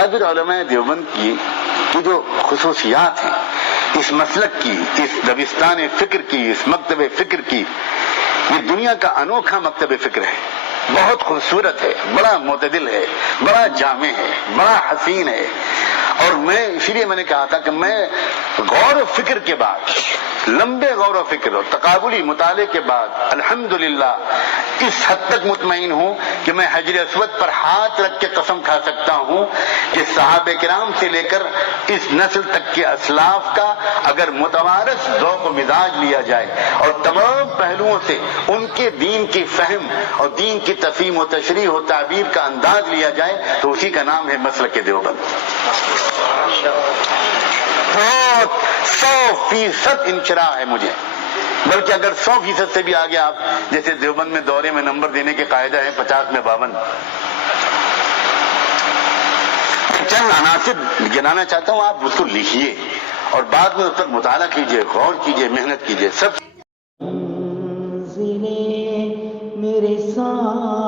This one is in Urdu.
اکابر علماء دیوبند کی جو خصوصیات ہیں اس مسلک کی، اس دبستان فکر کی، اس مکتب فکر کی، یہ دنیا کا انوکھا مکتب فکر ہے، بہت خوبصورت ہے، بڑا معتدل ہے، بڑا جامع ہے، بڑا حسین ہے۔ اور میں اسی لیے میں نے کہا تھا کہ میں غور و فکر کے بعد، لمبے غور و فکر اور تقابلی مطالعے کے بعد الحمدللہ اس حد تک مطمئن ہوں کہ میں حجر اسود پر ہاتھ رکھ کے قسم کھا سکتا ہوں کہ صحابہ کرام سے لے کر اس نسل تک کے اسلاف کا اگر متوارث ذوق و مزاج لیا جائے اور تمام پہلوؤں سے ان کے دین کی فہم اور دین کی تفہیم و تشریح و تعبیر کا انداز لیا جائے تو اسی کا نام ہے مسلک دیوبند۔ 100% انشراح ہے مجھے، بلکہ اگر 100% سے بھی آگے آپ جیسے دیوبند میں دورے میں نمبر دینے کے قاعدہ ہے 50 میں 52، چند عناصر گنانا چاہتا ہوں، آپ اس کو لکھیے اور بعد میں اس پر مطالعہ کیجیے، غور کیجیے، محنت کیجیے۔ سب میرے ساتھ